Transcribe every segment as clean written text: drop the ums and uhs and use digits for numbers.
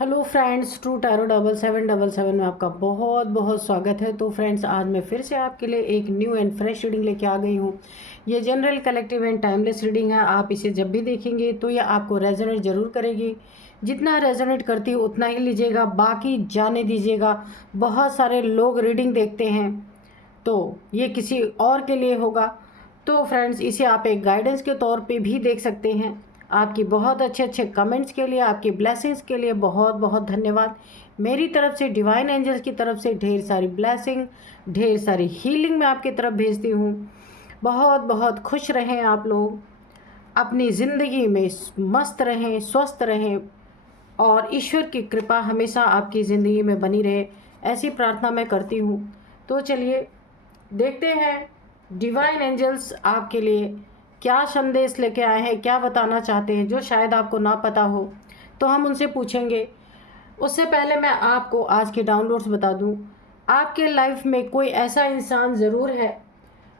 Hello friends, true tarot 7777 में आपका बहुत बहुत स्वागत है। तो फ्रेंड्स, आज मैं फिर से आपके लिए एक न्यू एंड फ्रेश रीडिंग लेके आ गई हूँ। ये general, collective and timeless reading है। आप इसे जब भी देखेंगे तो ये आपको रेजोनेट ज़रूर करेगी। जितना रेजोनेट करती है उतना ही लीजिएगा, बाकी जाने दीजिएगा। बहुत सारे लोग रीडिंग देखते हैं तो ये किसी और के लिए होगा। तो फ्रेंड्स, इसे आप एक गाइडेंस के तौर पे भी देख सकते हैं। आपकी बहुत अच्छे अच्छे कमेंट्स के लिए, आपकी ब्लेसिंग्स के लिए बहुत बहुत धन्यवाद। मेरी तरफ से, डिवाइन एंजल्स की तरफ से ढेर सारी ब्लेसिंग, ढेर सारी हीलिंग मैं आपकी तरफ भेजती हूँ। बहुत बहुत खुश रहें आप लोग, अपनी ज़िंदगी में मस्त रहें, स्वस्थ रहें और ईश्वर की कृपा हमेशा आपकी ज़िंदगी में बनी रहे, ऐसी प्रार्थना मैं करती हूँ। तो चलिए देखते हैं डिवाइन एंजल्स आपके लिए क्या संदेश लेके आए हैं, क्या बताना चाहते हैं जो शायद आपको ना पता हो। तो हम उनसे पूछेंगे। उससे पहले मैं आपको आज के डाउनलोड्स बता दूं। आपके लाइफ में कोई ऐसा इंसान ज़रूर है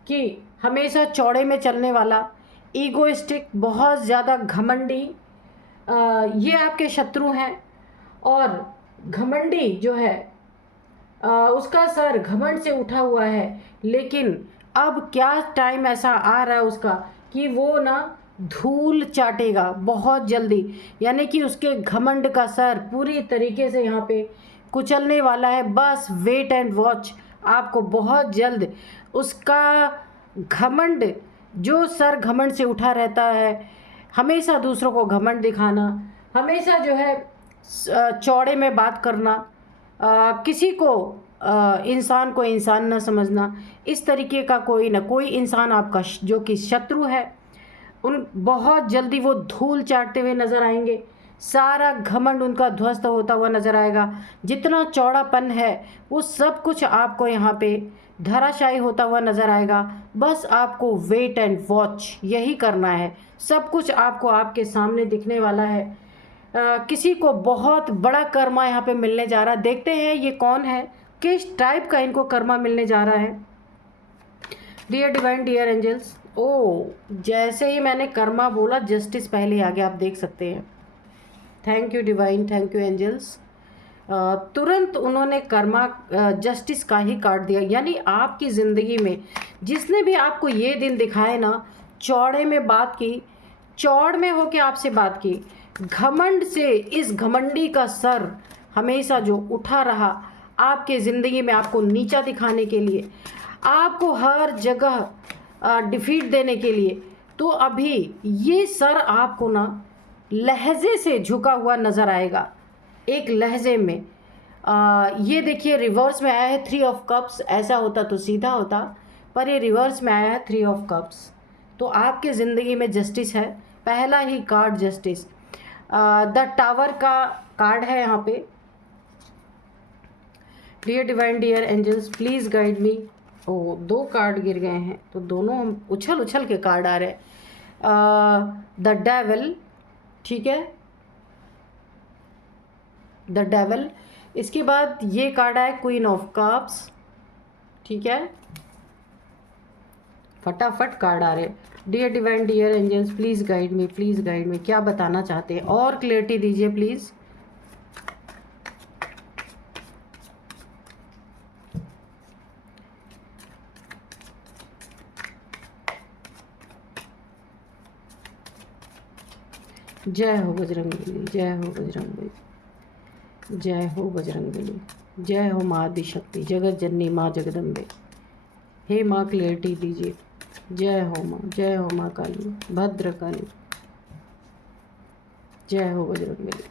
कि हमेशा चौड़े में चलने वाला, ईगोइस्टिक, बहुत ज़्यादा घमंडी। ये आपके शत्रु हैं। और घमंडी जो है, उसका सर घमंड से उठा हुआ है। लेकिन अब क्या टाइम ऐसा आ रहा है उसका कि वो ना धूल चाटेगा बहुत जल्दी। यानी कि उसके घमंड का सर पूरी तरीके से यहाँ पे कुचलने वाला है। बस वेट एंड वॉच, आपको बहुत जल्द उसका घमंड, जो सर घमंड से उठा रहता है, हमेशा दूसरों को घमंड दिखाना, हमेशा जो है चौड़े में बात करना, किसी को इंसान को इंसान न समझना, इस तरीके का कोई ना कोई इंसान आपका जो कि शत्रु है, उन बहुत जल्दी वो धूल चाटते हुए नज़र आएंगे। सारा घमंड उनका ध्वस्त होता हुआ नज़र आएगा। जितना चौड़ापन है वो सब कुछ आपको यहाँ पे धराशायी होता हुआ नज़र आएगा। बस आपको वेट एंड वॉच यही करना है। सब कुछ आपको आपके सामने दिखने वाला है। किसी को बहुत बड़ा कर्मा यहाँ पे मिलने जा रहा है। देखते हैं ये कौन है, किस टाइप का इनको कर्मा मिलने जा रहा है। डियर डिवाइन, डियर एंजल्स, ओ जैसे ही मैंने कर्मा बोला जस्टिस पहले आ गया, आप देख सकते हैं। Thank you divine, thank you angels. तुरंत उन्होंने कर्मा जस्टिस का ही काट दिया। यानी आपकी ज़िंदगी में जिसने भी आपको ये दिन दिखाए ना, चौड़े में बात की, चौड़ में होके आपसे बात की, घमंड से, इस घमंडी का सर हमेशा जो उठा रहा आपके ज़िंदगी में आपको नीचा दिखाने के लिए, आपको हर जगह डिफीट देने के लिए, तो अभी ये सर आपको ना लहजे से झुका हुआ नज़र आएगा। एक लहजे में ये देखिए, रिवर्स में आया है 3 ऑफ कप्स। ऐसा होता तो सीधा होता, पर ये रिवर्स में आया है 3 ऑफ कप्स। तो आपके ज़िंदगी में जस्टिस है। पहला ही कार्ड जस्टिस, द टावर का कार्ड है यहाँ पे। Dear divine, dear angels, please guide me. Oh, 2 card गिर गए हैं तो दोनों हम उछल उछल के कार्ड आ रहे हैं। द डेविल, ठीक है, द डेविल। इसके बाद ये कार्ड आया क्वीन ऑफ कप्स, ठीक है। फटाफट कार्ड आ रहे हैं। Dear divine, dear angels, please guide me, please guide me. क्या बताना चाहते हैं और क्लियरिटी दीजिए प्लीज़। जय हो बजरंगबली, जय हो बजरंगबली, जय हो बजरंगबली, जय हो माँ आदिशक्ति, जगत जननी माँ जगदम्बे। हे माँ, क्लियरिटी दीजिए। जय हो माँ, जय हो माँ काली, भद्र काली, जय हो बजरंगबली।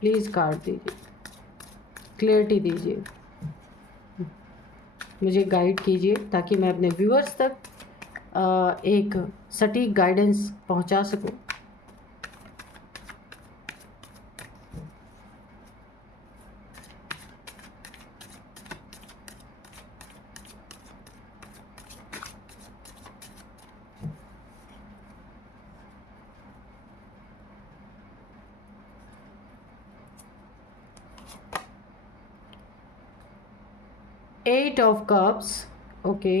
प्लीज़ कार्ड दीजिए, क्लियरिटी दीजिए, मुझे गाइड कीजिए ताकि मैं अपने व्यूअर्स तक एक सटीक गाइडेंस पहुंचा सकूं। Eight of cups, okay.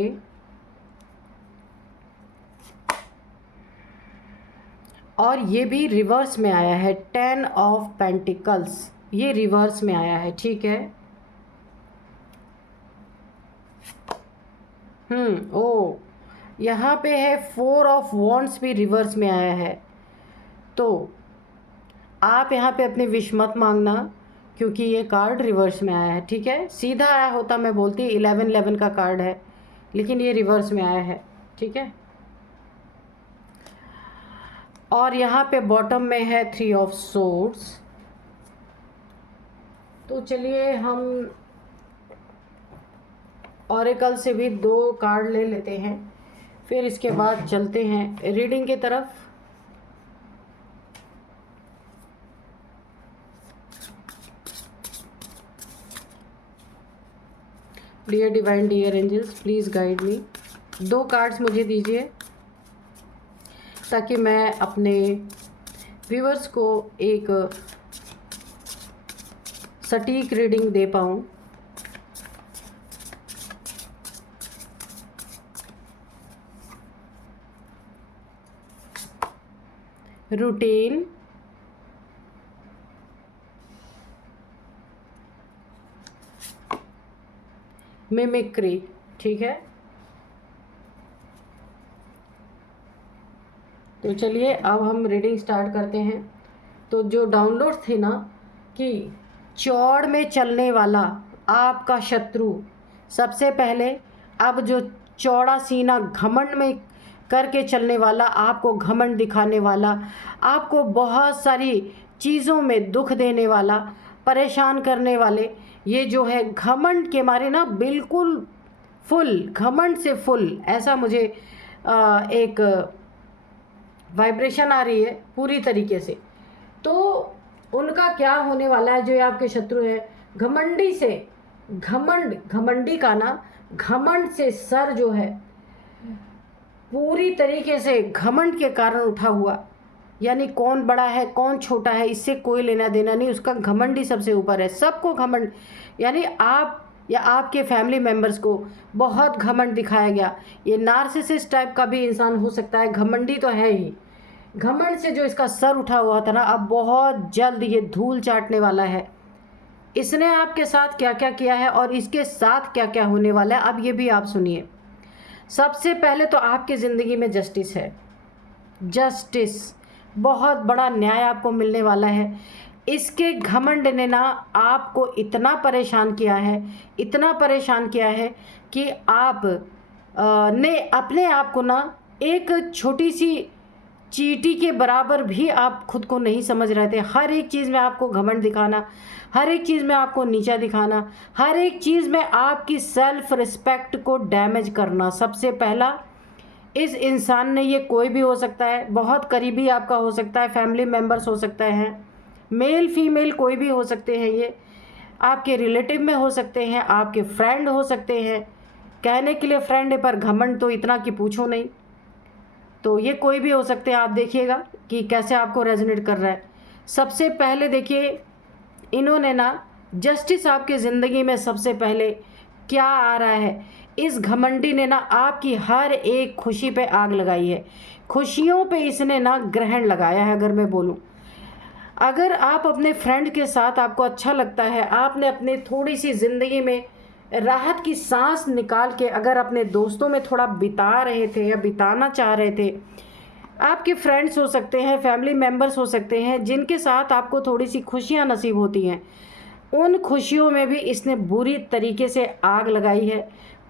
और ये भी रिवर्स में आया है, 10 ऑफ पेंटिकल्स, ये रिवर्स में आया है, ठीक है। ओ यहाँ पे है 4 ऑफ वॉन्ड्स भी रिवर्स में आया है। तो आप यहाँ पे अपनी विश मत मांगना, क्योंकि ये कार्ड रिवर्स में आया है, ठीक है। सीधा आया होता मैं बोलती 11 का कार्ड है, लेकिन ये रिवर्स में आया है, ठीक है। और यहाँ पे बॉटम में है 3 ऑफ सोर्ड्स। तो चलिए हम ऑरेकल से भी 2 कार्ड ले लेते हैं, फिर इसके बाद चलते हैं रीडिंग की तरफ। Dear divine, dear angels, please guide me. 2 cards मुझे दीजिए ताकि मैं अपने व्यूअर्स को एक सटीक रीडिंग दे पाऊँ। रूटीन, मिमिक्री, ठीक है। तो चलिए अब हम रीडिंग स्टार्ट करते हैं। तो जो डाउनलोड थे ना कि चौड़ में चलने वाला आपका शत्रु, सबसे पहले अब जो चौड़ा सीना घमंड में करके चलने वाला, आपको घमंड दिखाने वाला, आपको बहुत सारी चीज़ों में दुख देने वाला, परेशान करने वाले, ये जो है घमंड के मारे ना बिल्कुल फुल, घमंड से फुल, ऐसा मुझे एक वाइब्रेशन आ रही है पूरी तरीके से। तो उनका क्या होने वाला है, जो आपके शत्रु है, घमंडी से, घमंडी का ना, घमंड से सर जो है पूरी तरीके से घमंड के कारण उठा हुआ, यानी कौन बड़ा है कौन छोटा है इससे कोई लेना देना नहीं, उसका घमंड ही सबसे ऊपर है। सबको घमंड, यानी आप या आपके फैमिली मेम्बर्स को बहुत घमंड दिखाया गया। ये नार्सिसिस्ट टाइप का भी इंसान हो सकता है, घमंडी तो है ही। घमंड से जो इसका सर उठा हुआ था ना, अब बहुत जल्द ये धूल चाटने वाला है। इसने आपके साथ क्या क्या किया है और इसके साथ क्या क्या होने वाला है, अब ये भी आप सुनिए। सबसे पहले तो आपकी ज़िंदगी में जस्टिस है, जस्टिस, बहुत बड़ा न्याय आपको मिलने वाला है। इसके घमंड ने ना आपको इतना परेशान किया है, इतना परेशान किया है कि आप ने अपने आप को ना एक छोटी सी चींटी के बराबर भी आप खुद को नहीं समझ रहे थे। हर एक चीज़ में आपको घमंड दिखाना, हर एक चीज़ में आपको नीचा दिखाना, हर एक चीज़ में आपकी सेल्फ रिस्पेक्ट को डैमेज करना। सबसे पहला, इस इंसान ने, ये कोई भी हो सकता है, बहुत करीबी आपका हो सकता है, फैमिली मेम्बर्स हो सकते हैं, मेल फीमेल कोई भी हो सकते हैं, ये आपके रिलेटिव में हो सकते हैं, आपके फ्रेंड हो सकते हैं। कहने के लिए फ्रेंड है पर घमंड तो इतना कि पूछो नहीं। तो ये कोई भी हो सकते हैं। आप देखिएगा कि कैसे आपको रेजोनेट कर रहा है। सबसे पहले देखिए, इन्होंने ना जस्टिस आपकी ज़िंदगी में सबसे पहले क्या आ रहा है, इस घमंडी ने ना आपकी हर एक खुशी पे आग लगाई है। खुशियों पे इसने ना ग्रहण लगाया है। अगर मैं बोलूँ, अगर आप अपने फ्रेंड के साथ, आपको अच्छा लगता है, आपने अपने थोड़ी सी ज़िंदगी में राहत की सांस निकाल के अगर अपने दोस्तों में थोड़ा बिता रहे थे या बिताना चाह रहे थे, आपके फ्रेंड्स हो सकते हैं, फैमिली मेम्बर्स हो सकते हैं, जिनके साथ आपको थोड़ी सी खुशियां नसीब होती हैं, उन खुशियों में भी इसने बुरी तरीके से आग लगाई है।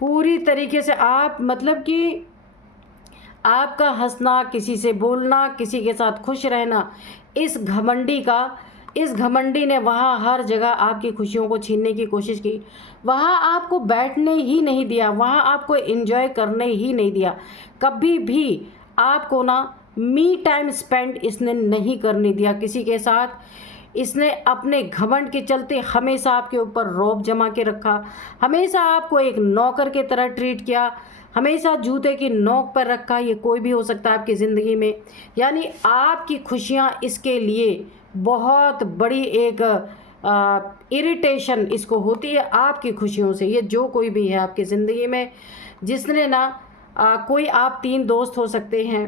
पूरी तरीके से आप, मतलब कि आपका हंसना, किसी से बोलना, किसी के साथ खुश रहना, इस घमंडी ने वहाँ हर जगह आपकी खुशियों को छीनने की कोशिश की। वहाँ आपको बैठने ही नहीं दिया, वहाँ आपको एंजॉय करने ही नहीं दिया। कभी भी आपको ना मी टाइम स्पेंड इसने नहीं करने दिया किसी के साथ। इसने अपने घमंड के चलते हमेशा आपके ऊपर रौब जमा के रखा, हमेशा आपको एक नौकर के तरह ट्रीट किया, हमेशा जूते की नोक पर रखा। ये कोई भी हो सकता है आपकी ज़िंदगी में, यानी आपकी खुशियाँ इसके लिए बहुत बड़ी एक इरिटेशन इसको होती है आपकी खुशियों से। ये जो कोई भी है आपकी ज़िंदगी में, जिसने ना कोई, आप 3 दोस्त हो सकते हैं,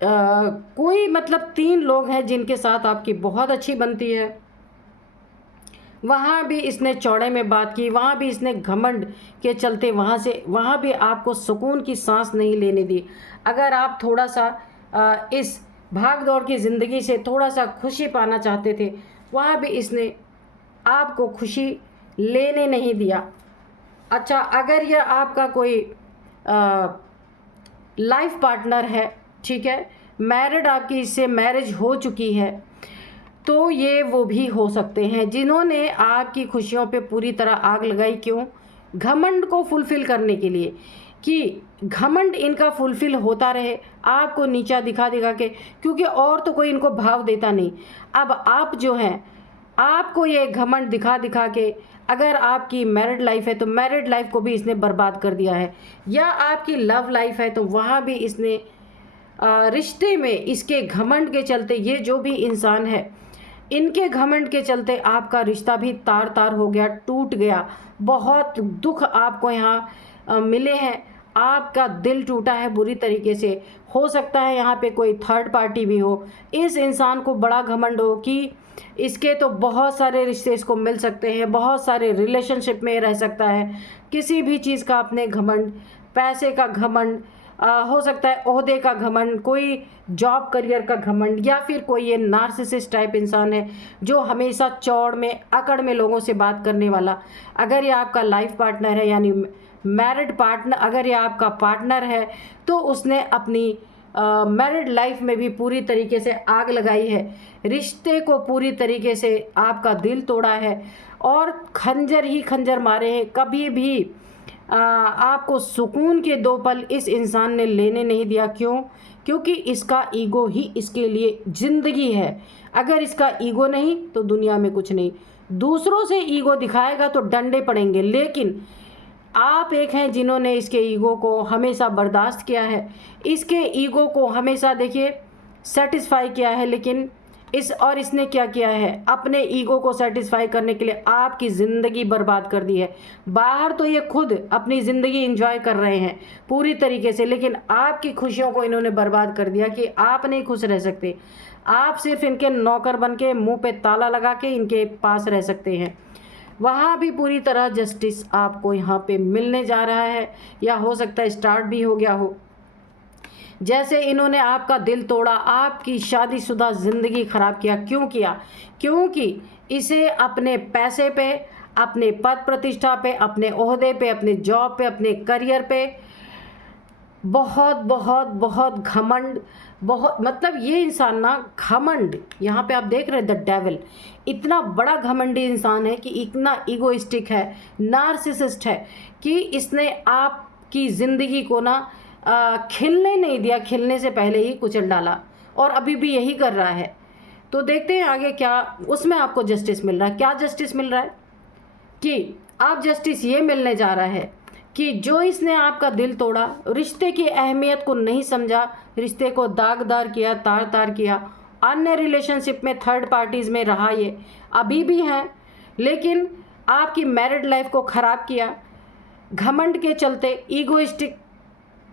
कोई मतलब 3 लोग हैं जिनके साथ आपकी बहुत अच्छी बनती है, वहाँ भी इसने चौड़े में बात की, वहाँ भी इसने घमंड के चलते वहाँ भी आपको सुकून की सांस नहीं लेने दी। अगर आप थोड़ा सा इस भाग दौड़ की ज़िंदगी से थोड़ा सा खुशी पाना चाहते थे, वहाँ भी इसने आपको खुशी लेने नहीं दिया। अच्छा, अगर यह आपका कोई लाइफ पार्टनर है, ठीक है, मैरिड, आपकी इससे मैरिज हो चुकी है, तो ये वो भी हो सकते हैं जिन्होंने आपकी खुशियों पे पूरी तरह आग लगाई। क्यों? घमंड को फुलफ़िल करने के लिए, कि घमंड इनका फुलफ़िल होता रहे, आपको नीचा दिखा दिखा के, क्योंकि और तो कोई इनको भाव देता नहीं। अब आप जो हैं, आपको ये घमंड दिखा दिखा के, अगर आपकी मैरिड लाइफ है तो मैरिड लाइफ को भी इसने बर्बाद कर दिया है, या आपकी लव लाइफ है तो वहाँ भी इसने रिश्ते में इसके घमंड के चलते, ये जो भी इंसान है इनके घमंड के चलते आपका रिश्ता भी तार तार हो गया, टूट गया। बहुत दुख आपको यहाँ मिले हैं, आपका दिल टूटा है बुरी तरीके से। हो सकता है यहाँ पे कोई थर्ड पार्टी भी हो, इस इंसान को बड़ा घमंड हो कि इसके तो बहुत सारे रिश्ते इसको मिल सकते हैं, बहुत सारे रिलेशनशिप में रह सकता है, किसी भी चीज़ का अपने घमंड, पैसे का घमंड, हो सकता है ओहदे का घमंड, कोई जॉब करियर का घमंड, या फिर कोई ये नार्सिसिस्ट टाइप इंसान है जो हमेशा चौड़ में अकड़ में लोगों से बात करने वाला। अगर ये आपका लाइफ पार्टनर है, यानी मैरिड पार्टनर, अगर ये आपका पार्टनर है, तो उसने अपनी मैरिड लाइफ में भी पूरी तरीके से आग लगाई है, रिश्ते को पूरी तरीके से आपका दिल तोड़ा है और खंजर ही खंजर मारे हैं। कभी भी आपको सुकून के 2 पल इस इंसान ने लेने नहीं दिया। क्यों? क्योंकि इसका ईगो ही इसके लिए ज़िंदगी है। अगर इसका ईगो नहीं तो दुनिया में कुछ नहीं। दूसरों से ईगो दिखाएगा तो डंडे पड़ेंगे, लेकिन आप एक हैं जिन्होंने इसके ईगो को हमेशा बर्दाश्त किया है, इसके ईगो को हमेशा देखिए सेटिस्फाई किया है, लेकिन इसने क्या किया है, अपने ईगो को सेटिस्फाई करने के लिए आपकी ज़िंदगी बर्बाद कर दी है। बाहर तो ये खुद अपनी ज़िंदगी एंजॉय कर रहे हैं पूरी तरीके से, लेकिन आपकी खुशियों को इन्होंने बर्बाद कर दिया कि आप नहीं खुश रह सकते। आप सिर्फ इनके नौकर बन के, मुँह पे ताला लगा के इनके पास रह सकते हैं। वहाँ भी पूरी तरह जस्टिस आपको यहाँ पे मिलने जा रहा है, या हो सकता है स्टार्ट भी हो गया हो। जैसे इन्होंने आपका दिल तोड़ा, आपकी शादीशुदा ज़िंदगी ख़राब किया। क्यों किया? क्योंकि इसे अपने पैसे पे, अपने पद प्रतिष्ठा पे, अपने ओहदे पे, अपने जॉब पे, अपने करियर पे बहुत बहुत बहुत घमंड, बहुत मतलब ये इंसान ना घमंड, यहाँ पे आप देख रहे हैं द डेविल, इतना बड़ा घमंडी इंसान है कि इतना ईगोइस्टिक है, नार्सिसिस्ट है कि इसने आपकी ज़िंदगी को ना खिलने नहीं दिया, खिलने से पहले ही कुचल डाला, और अभी भी यही कर रहा है। तो देखते हैं आगे क्या उसमें आपको जस्टिस मिल रहा है। क्या जस्टिस मिल रहा है कि आप जस्टिस ये मिलने जा रहा है कि जो इसने आपका दिल तोड़ा, रिश्ते की अहमियत को नहीं समझा, रिश्ते को दागदार किया, तार तार किया, अन्य रिलेशनशिप में थर्ड पार्टीज़ में रहा, ये अभी भी हैं, लेकिन आपकी मैरिड लाइफ को ख़राब किया घमंड के चलते, ईगोइस्टिक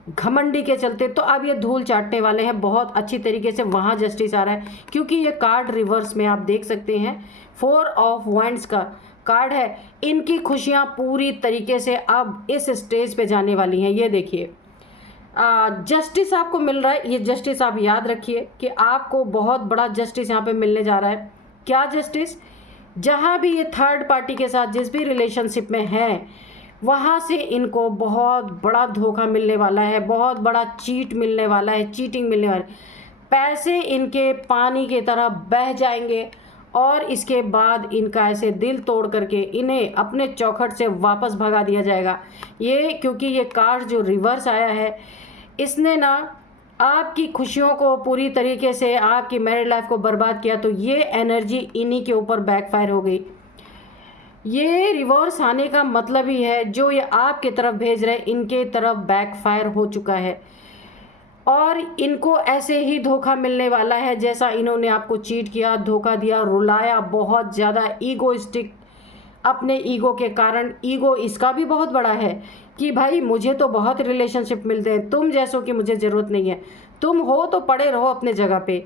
घमंडी के चलते। तो अब ये धूल चाटने वाले हैं बहुत अच्छी तरीके से। वहाँ जस्टिस आ रहा है क्योंकि ये कार्ड रिवर्स में आप देख सकते हैं 4 ऑफ वांड्स का कार्ड है। इनकी खुशियाँ पूरी तरीके से अब इस स्टेज पे जाने वाली हैं। ये देखिए जस्टिस आपको मिल रहा है। ये जस्टिस आप याद रखिए कि आपको बहुत बड़ा जस्टिस यहाँ पे मिलने जा रहा है। क्या जस्टिस? जहाँ भी ये थर्ड पार्टी के साथ जिस भी रिलेशनशिप में है, वहाँ से इनको बहुत बड़ा धोखा मिलने वाला है, बहुत बड़ा चीट मिलने वाला है, चीटिंग मिलने वाली, पैसे इनके पानी की तरह बह जाएंगे और इसके बाद इनका ऐसे दिल तोड़ करके इन्हें अपने चौखट से वापस भगा दिया जाएगा। ये क्योंकि ये कार्ड जो रिवर्स आया है, इसने ना आपकी खुशियों को पूरी तरीके से, आपकी मैरिड लाइफ को बर्बाद किया, तो ये एनर्जी इन्हीं के ऊपर बैकफायर हो गई। ये रिवर्स आने का मतलब ही है जो ये आपके तरफ भेज रहे हैं इनके तरफ बैकफायर हो चुका है, और इनको ऐसे ही धोखा मिलने वाला है जैसा इन्होंने आपको चीट किया, धोखा दिया, रुलाया बहुत ज़्यादा। ईगोइस्टिक, अपने ईगो के कारण, ईगो इसका भी बहुत बड़ा है, कि भाई मुझे तो बहुत रिलेशनशिप मिलते हैं, तुम जैसों की मुझे ज़रूरत नहीं है, तुम हो तो पड़े रहो अपने जगह पे।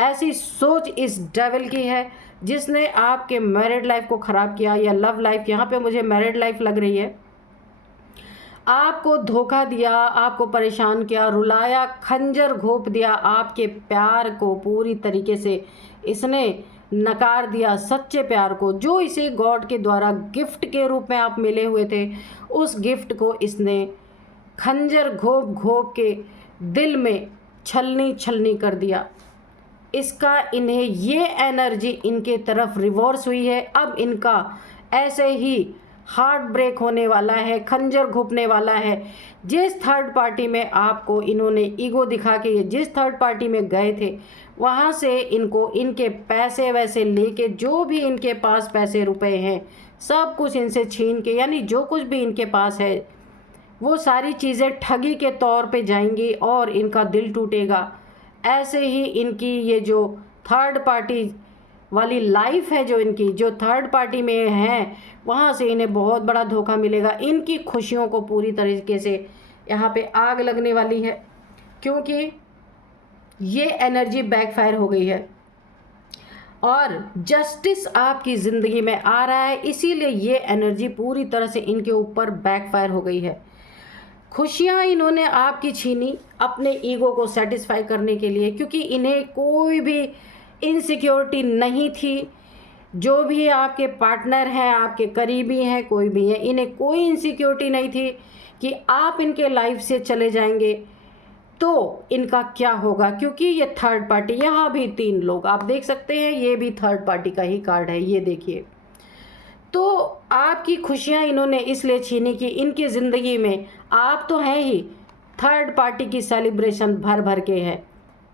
ऐसी सोच इस डेविल की है जिसने आपके मैरिड लाइफ को ख़राब किया, या लव लाइफ, यहाँ पे मुझे मैरिड लाइफ लग रही है। आपको धोखा दिया, आपको परेशान किया, रुलाया, खंजर घोंप दिया, आपके प्यार को पूरी तरीके से इसने नकार दिया, सच्चे प्यार को जो इसे गॉड के द्वारा गिफ्ट के रूप में आप मिले हुए थे, उस गिफ्ट को इसने खंजर घोंप घोंप के दिल में छलनी छलनी कर दिया। इसका इन्हें ये एनर्जी इनके तरफ रिवर्स हुई है। अब इनका ऐसे ही हार्ट ब्रेक होने वाला है, खंजर घुपने वाला है। जिस थर्ड पार्टी में आपको इन्होंने ईगो दिखा के ये जिस थर्ड पार्टी में गए थे, वहाँ से इनको इनके पैसे वैसे लेके, जो भी इनके पास पैसे रुपए हैं सब कुछ इनसे छीन के, यानी जो कुछ भी इनके पास है वो सारी चीज़ें ठगी के तौर पे जाएंगी और इनका दिल टूटेगा। ऐसे ही इनकी ये जो थर्ड पार्टी वाली लाइफ है, जो इनकी जो थर्ड पार्टी में है, वहाँ से इन्हें बहुत बड़ा धोखा मिलेगा। इनकी खुशियों को पूरी तरीके से यहाँ पे आग लगने वाली है, क्योंकि ये एनर्जी बैकफायर हो गई है और जस्टिस आपकी ज़िंदगी में आ रहा है, इसीलिए ये एनर्जी पूरी तरह से इनके ऊपर बैकफायर हो गई है। खुशियाँ इन्होंने आपकी छीनी अपने ईगो को सेटिस्फाई करने के लिए, क्योंकि इन्हें कोई भी इनसिक्योरिटी नहीं थी। जो भी आपके पार्टनर हैं, आपके करीबी हैं, कोई भी है, इन्हें कोई इनसिक्योरिटी नहीं थी कि आप इनके लाइफ से चले जाएंगे तो इनका क्या होगा, क्योंकि ये थर्ड पार्टी, यहाँ भी 3 लोग आप देख सकते हैं, ये भी थर्ड पार्टी का ही कार्ड है, ये देखिए। तो आपकी खुशियाँ इन्होंने इसलिए छीनी कि इनकी ज़िंदगी में आप तो हैं ही, थर्ड पार्टी की सेलिब्रेशन भर भर के है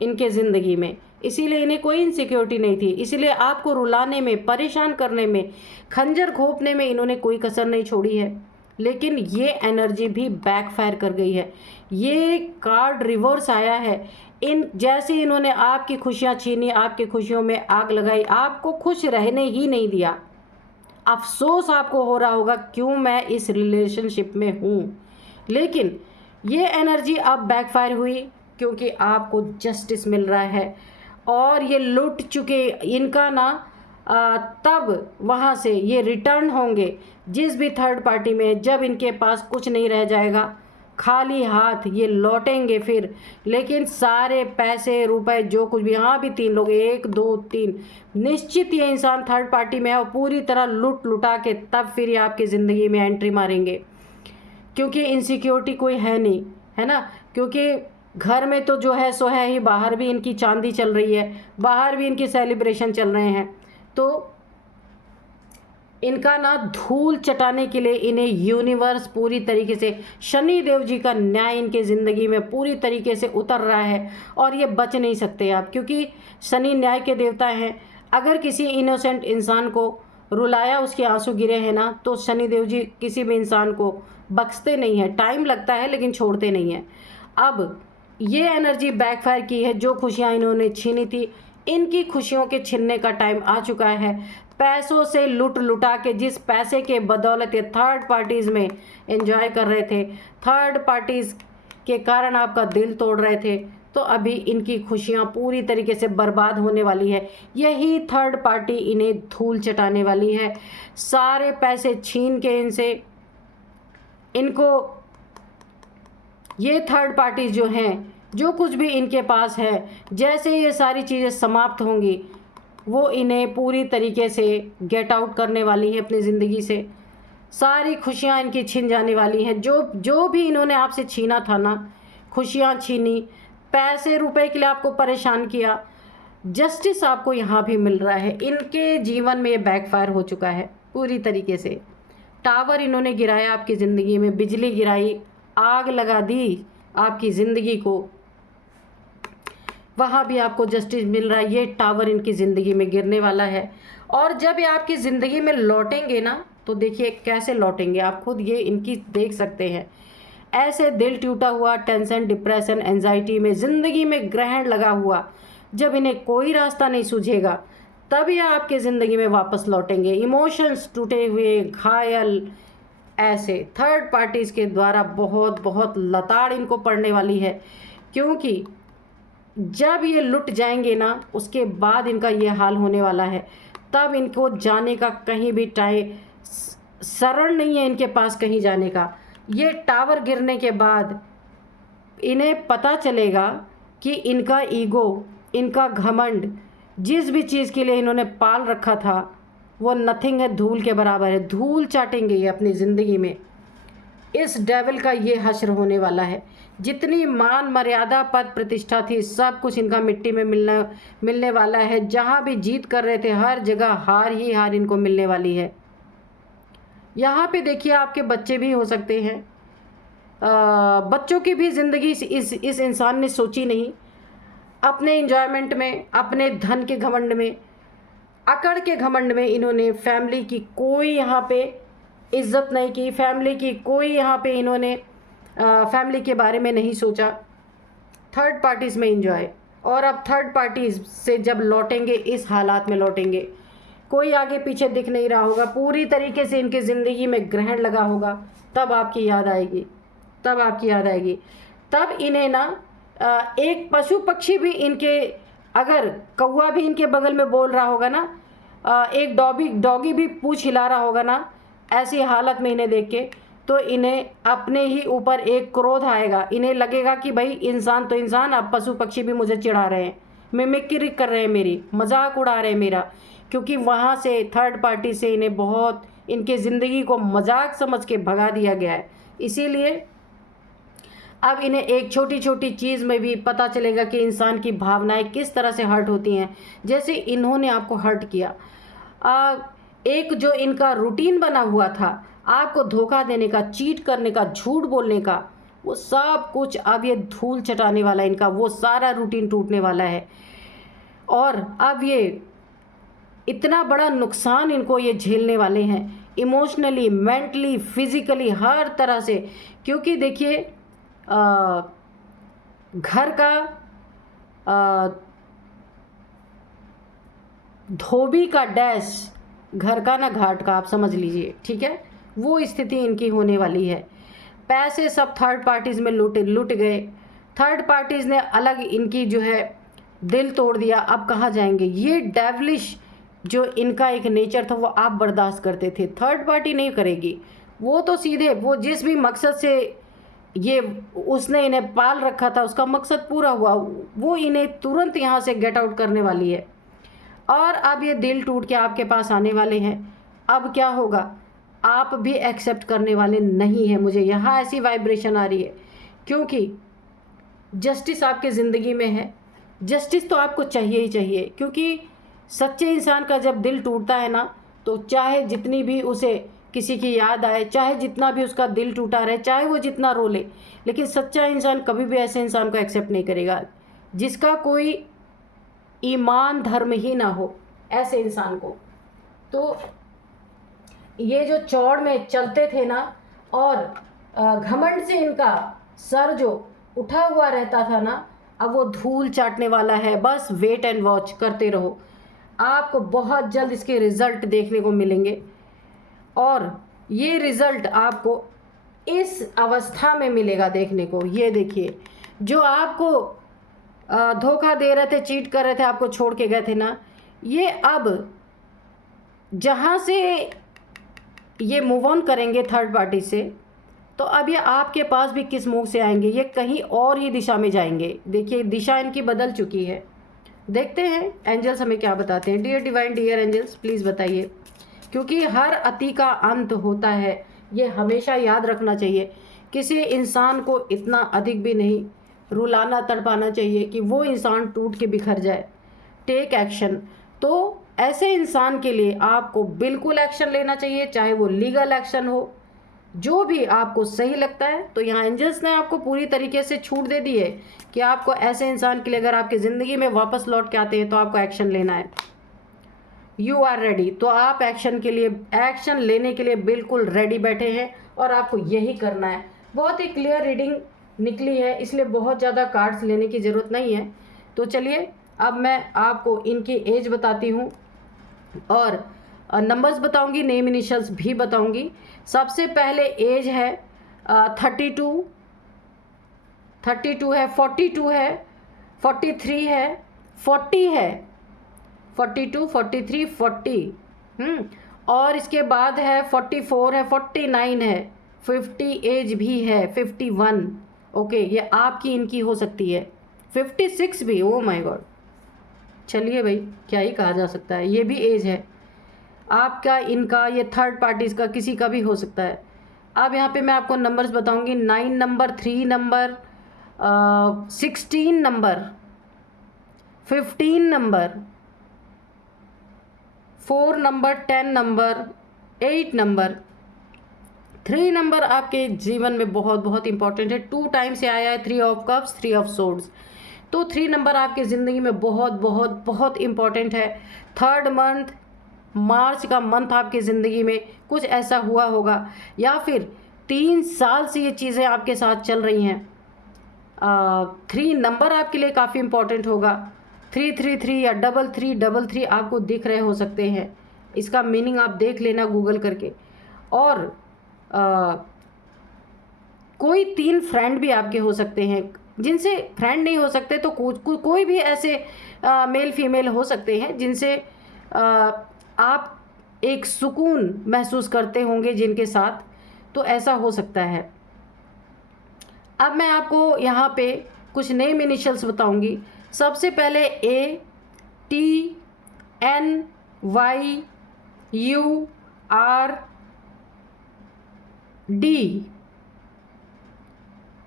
इनके ज़िंदगी में, इसीलिए इन्हें कोई इनसिक्योरिटी नहीं थी। इसीलिए आपको रुलाने में, परेशान करने में, खंजर घोंपने में इन्होंने कोई कसर नहीं छोड़ी है। लेकिन ये एनर्जी भी बैकफायर कर गई है। ये कार्ड रिवर्स आया है। इन जैसे इन्होंने आपकी खुशियाँ छीनी, आपकी खुशियों में आग लगाई, आपको खुश रहने ही नहीं दिया। अफसोस आपको हो रहा होगा क्यों मैं इस रिलेशनशिप में हूँ, लेकिन ये एनर्जी अब बैकफायर हुई क्योंकि आपको जस्टिस मिल रहा है और ये लुट चुके इनका ना तब वहाँ से ये रिटर्न होंगे जिस भी थर्ड पार्टी में, जब इनके पास कुछ नहीं रह जाएगा, खाली हाथ ये लौटेंगे फिर। लेकिन सारे पैसे रुपए जो कुछ भी, यहाँ भी 3 लोग, 1 2 3, निश्चित ये इंसान थर्ड पार्टी में है और पूरी तरह लुट लुटा के तब फिर ये आपकी ज़िंदगी में एंट्री मारेंगे, क्योंकि इनसिक्योरिटी कोई है नहीं, है ना। क्योंकि घर में तो जो है सो है ही, बाहर भी इनकी चांदी चल रही है, बाहर भी इनकी सेलिब्रेशन चल रहे हैं। तो इनका ना धूल चटाने के लिए इन्हें यूनिवर्स पूरी तरीके से, शनि देव जी का न्याय इनके ज़िंदगी में पूरी तरीके से उतर रहा है और ये बच नहीं सकते आप, क्योंकि शनि न्याय के देवता हैं। अगर किसी इनोसेंट इंसान को रुलाया, उसके आंसू गिरे हैं ना, तो शनि देव जी किसी भी इंसान को बख्शते नहीं हैं। टाइम लगता है लेकिन छोड़ते नहीं हैं। अब ये एनर्जी बैकफायर की है। जो खुशियाँ इन्होंने छीनी थी, इनकी खुशियों के छीनने का टाइम आ चुका है। पैसों से लुट लुटा के, जिस पैसे के बदौलत ये थर्ड पार्टीज़ में एंजॉय कर रहे थे, थर्ड पार्टीज़ के कारण आपका दिल तोड़ रहे थे, तो अभी इनकी खुशियाँ पूरी तरीके से बर्बाद होने वाली है। यही थर्ड पार्टी इन्हें धूल चटाने वाली है। सारे पैसे छीन के इनसे, इनको ये थर्ड पार्टी जो हैं, जो कुछ भी इनके पास है, जैसे ये सारी चीज़ें समाप्त होंगी, वो इन्हें पूरी तरीके से गेट आउट करने वाली है अपनी ज़िंदगी से। सारी खुशियाँ इनकी छिन जाने वाली हैं। जो भी इन्होंने आपसे छीना था ना, खुशियाँ छीनी, पैसे रुपए के लिए आपको परेशान किया, जस्टिस आपको यहाँ भी मिल रहा है। इनके जीवन में ये बैकफायर हो चुका है पूरी तरीके से। टावर इन्होंने गिराया आपकी ज़िंदगी में, बिजली गिराई, आग लगा दी आपकी ज़िंदगी को, वहाँ भी आपको जस्टिस मिल रहा है। ये टावर इनकी ज़िंदगी में गिरने वाला है और जब ये आपकी ज़िंदगी में लौटेंगे ना, तो देखिए कैसे लौटेंगे, आप खुद ये इनकी देख सकते हैं। ऐसे दिल टूटा हुआ, टेंशन, डिप्रेशन, एंजाइटी में, ज़िंदगी में ग्रहण लगा हुआ, जब इन्हें कोई रास्ता नहीं सूझेगा, तब ये आपके ज़िंदगी में वापस लौटेंगे। इमोशंस टूटे हुए, घायल, ऐसे थर्ड पार्टीज़ के द्वारा बहुत बहुत लताड़ इनको पड़ने वाली है, क्योंकि जब ये लुट जाएंगे ना उसके बाद इनका ये हाल होने वाला है। तब इनको जाने का कहीं भी टाइम सरल नहीं है इनके पास कहीं जाने का। ये टावर गिरने के बाद इन्हें पता चलेगा कि इनका ईगो, इनका घमंड, जिस भी चीज़ के लिए इन्होंने पाल रखा था वो नथिंग है, धूल के बराबर है। धूल चाटेंगे ये अपनी ज़िंदगी में। इस डेविल का ये हश्र होने वाला है। जितनी मान मर्यादा पद प्रतिष्ठा थी सब कुछ इनका मिट्टी में मिलने वाला है। जहाँ भी जीत कर रहे थे हर जगह हार ही हार इनको मिलने वाली है। यहाँ पे देखिए आपके बच्चे भी हो सकते हैं। बच्चों की भी ज़िंदगी इस इंसान ने सोची नहीं। अपने इंजॉयमेंट में, अपने धन के घमंड में, अकड़ के घमंड में इन्होंने फैमिली की कोई यहाँ पे इज्जत नहीं की। फैमिली की कोई यहाँ पे इन्होंने फैमिली के बारे में नहीं सोचा। थर्ड पार्टीज़ में इंजॉय। और अब थर्ड पार्टीज़ से जब लौटेंगे इस हालात में लौटेंगे, कोई आगे पीछे दिख नहीं रहा होगा, पूरी तरीके से इनकी ज़िंदगी में ग्रहण लगा होगा, तब आपकी याद आएगी। तब आपकी याद आएगी। तब इन्हें ना एक पशु पक्षी भी इनके, अगर कौवा भी इनके बगल में बोल रहा होगा ना, एक डॉगी भी पूछ हिला रहा होगा ना, ऐसी हालत में इन्हें देख के तो इन्हें अपने ही ऊपर एक क्रोध आएगा। इन्हें लगेगा कि भाई इंसान तो इंसान, अब पशु पक्षी भी मुझे चिढ़ा रहे हैं, मिमिक्री कर रहे हैं, मेरी मजाक उड़ा रहे हैं मेरा। क्योंकि वहाँ से थर्ड पार्टी से इन्हें बहुत इनके ज़िंदगी को मजाक समझ के भगा दिया गया है। इसीलिए अब इन्हें एक छोटी छोटी चीज़ में भी पता चलेगा कि इंसान की भावनाएं किस तरह से हर्ट होती हैं। जैसे इन्होंने आपको हर्ट किया, एक जो इनका रूटीन बना हुआ था आपको धोखा देने का, चीट करने का, झूठ बोलने का, वो सब कुछ अब ये धूल चटाने वाला है इनका। वो सारा रूटीन टूटने वाला है और अब ये इतना बड़ा नुकसान इनको ये झेलने वाले हैं, इमोशनली, मेंटली, फिज़िकली, हर तरह से। क्योंकि देखिए घर का धोबी का डैश, घर का ना घाट का, आप समझ लीजिए, ठीक है। वो स्थिति इनकी होने वाली है। पैसे सब थर्ड पार्टीज़ में लुट गए। थर्ड पार्टीज़ ने अलग इनकी जो है दिल तोड़ दिया। अब कहाँ जाएंगे? ये डेवलिश जो इनका एक नेचर था वो आप बर्दाश्त करते थे, थर्ड पार्टी नहीं करेगी। वो तो सीधे वो जिस भी मकसद से ये उसने इन्हें पाल रखा था उसका मकसद पूरा हुआ, वो इन्हें तुरंत यहाँ से गेट आउट करने वाली है। और अब ये दिल टूट के आपके पास आने वाले हैं। अब क्या होगा? आप भी एक्सेप्ट करने वाले नहीं हैं। मुझे यहाँ ऐसी वाइब्रेशन आ रही है क्योंकि जस्टिस आपके ज़िंदगी में है। जस्टिस तो आपको चाहिए ही चाहिए, क्योंकि सच्चे इंसान का जब दिल टूटता है ना, तो चाहे जितनी भी उसे किसी की याद आए, चाहे जितना भी उसका दिल टूटा रहे, चाहे वो जितना रो ले, लेकिन सच्चा इंसान कभी भी ऐसे इंसान को एक्सेप्ट नहीं करेगा जिसका कोई ईमान धर्म ही ना हो, ऐसे इंसान को। तो ये जो चौड़ में चलते थे ना, और घमंड से इनका सर जो उठा हुआ रहता था ना, अब वो धूल चाटने वाला है। बस वेट एंड वॉच करते रहो, आपको बहुत जल्द इसके रिज़ल्ट देखने को मिलेंगे। और ये रिज़ल्ट आपको इस अवस्था में मिलेगा देखने को। ये देखिए, जो आपको धोखा दे रहे थे, चीट कर रहे थे, आपको छोड़ के गए थे ना, ये अब जहाँ से ये मूव ऑन करेंगे थर्ड पार्टी से, तो अब ये आपके पास भी किस मुंह से आएंगे? ये कहीं और ही दिशा में जाएंगे। देखिए दिशा इनकी बदल चुकी है। देखते हैं एंजल्स हमें क्या बताते हैं। Dear divine, dear angels, please बताइए, क्योंकि हर अति का अंत होता है, ये हमेशा याद रखना चाहिए। किसी इंसान को इतना अधिक भी नहीं रुलाना तड़पाना चाहिए कि वो इंसान टूट के बिखर जाए। Take action. तो ऐसे इंसान के लिए आपको बिल्कुल एक्शन लेना चाहिए, चाहे वो लीगल एक्शन हो, जो भी आपको सही लगता है। तो यहाँ एंजल्स ने आपको पूरी तरीके से छूट दे दी है कि आपको ऐसे इंसान के लिए अगर आपकी ज़िंदगी में वापस लौट के आते हैं तो आपको एक्शन लेना है। You are ready. तो आप एक्शन लेने के लिए बिल्कुल रेडी बैठे हैं और आपको यही करना है। बहुत ही क्लियर रीडिंग निकली है, इसलिए बहुत ज़्यादा कार्ड्स लेने की ज़रूरत नहीं है। तो चलिए अब मैं आपको इनकी एज बताती हूँ और नंबर्स बताऊंगी, नेम इनिशियल्स भी बताऊंगी। सबसे पहले एज है 32 है, 42 है, 43 है, 40 है, 42, 43, 40। और इसके बाद है 44 है, 49 है, 50 एज भी है, 51। ओके, ये आपकी इनकी हो सकती है, 56 भी, ओ माय गॉड। चलिए भाई, क्या ही कहा जा सकता है, ये भी एज है आपका, इनका, ये थर्ड पार्टीज का, किसी का भी हो सकता है। अब यहाँ पे मैं आपको नंबर्स बताऊंगी। 9 number, 3 number, 16 number, 15 number, 4 number, 10 number, 8 number, 3 number आपके जीवन में बहुत बहुत इंपॉर्टेंट है। 2 टाइम से आया है, 3 ऑफ कप्स, 3 ऑफ सोर्ड्स। तो 3 नंबर आपके ज़िंदगी में बहुत बहुत बहुत इंपॉर्टेंट है। थर्ड मंथ, मार्च का मंथ आपकी ज़िंदगी में कुछ ऐसा हुआ होगा, या फिर 3 साल से ये चीज़ें आपके साथ चल रही हैं। 3 नंबर आपके लिए काफ़ी इंपॉर्टेंट होगा। 333 या 3333 आपको दिख रहे हो सकते हैं। इसका मीनिंग आप देख लेना गूगल करके। और कोई 3 फ्रेंड भी आपके हो सकते हैं। जिनसे फ्रेंड नहीं हो सकते तो कोई भी ऐसे मेल फीमेल हो सकते हैं जिनसे आप एक सुकून महसूस करते होंगे, जिनके साथ, तो ऐसा हो सकता है। अब मैं आपको यहाँ पे कुछ नेम इनिशियल्स बताऊंगी। सबसे पहले A, T, N, Y, U, R, D,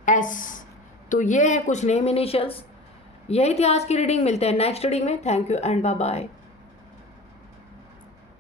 S। तो ये हैं कुछ नेम इनिशियल्स। यही थी आज की रीडिंग। मिलते हैं नेक्स्ट रीडिंग में। Thank you and bye bye.